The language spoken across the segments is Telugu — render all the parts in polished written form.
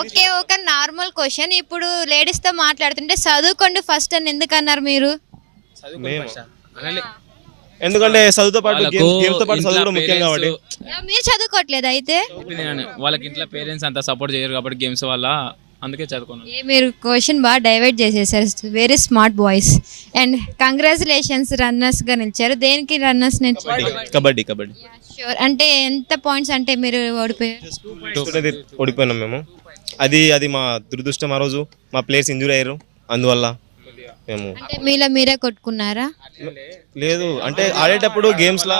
ఓకే, ఒక నార్మల్ క్వశ్చన్. ఇప్పుడు లేడీస్ తో మాట్లాడుతుంటే చదువుకోండి ఫస్ట్ అని ఎందుకు అన్నారు మీరు? మేము ఎందుకంటే చదువుతో పాటు గేమ్స్ తో పాటు చదువు కూడా ముఖ్యం కాబట్టి. మీరు చదువుకోవట్లేదు అయితే? వాళ్ళకి ఇంట్లో పేరెంట్స్ అంత సపోర్ట్ చేయరు కాబట్టి గేమ్స్ వల్ల, అందుకే చదువుకున్నాను. మీరు క్వశ్చన్ బాగా డైవర్ట్ చేసేసారు. Very smart boys. And congratulations, runners గా నిలిచారు. దేనికి రన్నర్స్ నిలిచారు? కబడ్డీ కబడ్డీ షూర్. అంటే ఎంత పాయింట్స్ అంటే మీరు ఓడిపోయారు? ఓడిపోయినాం మేము. అది అది మా దురదృష్టం. ఆ రోజు మా ప్లేయర్స్ ఇంజూరీ అయ్యారు, అందువల్ల మేము. అంటే మీలో మీరే కొట్టుకున్నారా? లేదు అంటే ఆడేటప్పుడు గేమ్స్ లా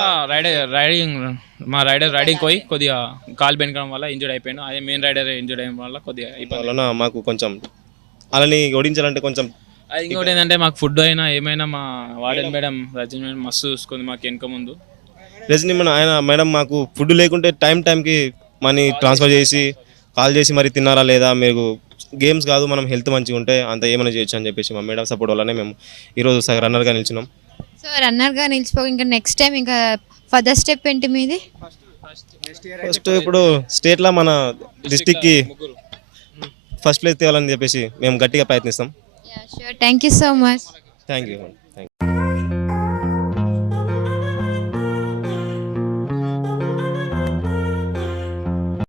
రైడింగ్ పోయి కొద్దిగా కాలు బెనకడం వల్ల ఇంజూర్డ్ అయిపోయాను. అదే మెయిన్ రైడర్ ఇంజూర్డ్ అయిన వల్ల కొద్దిగా ఇబ్బంది. వలన మాకు కొంచెం అలాని ఓడించాలంటే కొంచెం. అది ఇంకోటి ఏంటంటే మాకు ఫుడ్ అయినా ఏమైనా మా వార్డెన్ మేడం రజని మేడం మస్తు చూసుకుంది మాకు వెనక ముందు. రజనీ ఆయన మేడం మాకు ఫుడ్ లేకుంటే టైంకి మనీ ట్రాన్స్ఫర్ చేసి కాల్ చేసి మరి తిన్నారా లేదా, మీరు గేమ్స్ కాదు మనం హెల్త్ మంచిగా ఉంటే అంత ఏమైనా చేయొచ్చు అని చెప్పేసి మా మేడం సపోర్ట్ వల్లనే మేము ఈరోజు రన్నర్గా నిలిచినాం. సో రన్నర్గా నిలిచిపోక ఇంకా నెక్స్ట్ టైం ఇంకా ఫర్దర్ స్టెప్ ఏంటి మీది? ఫస్ట్ ఇప్పుడు స్టేట్లో మన డిస్టిక్కి ఫస్ట్ ప్లేస్ తేవాలని చెప్పేసి మేము గట్టిగా ప్రయత్నిస్తాం. Sure. Thank you so much. Thank you.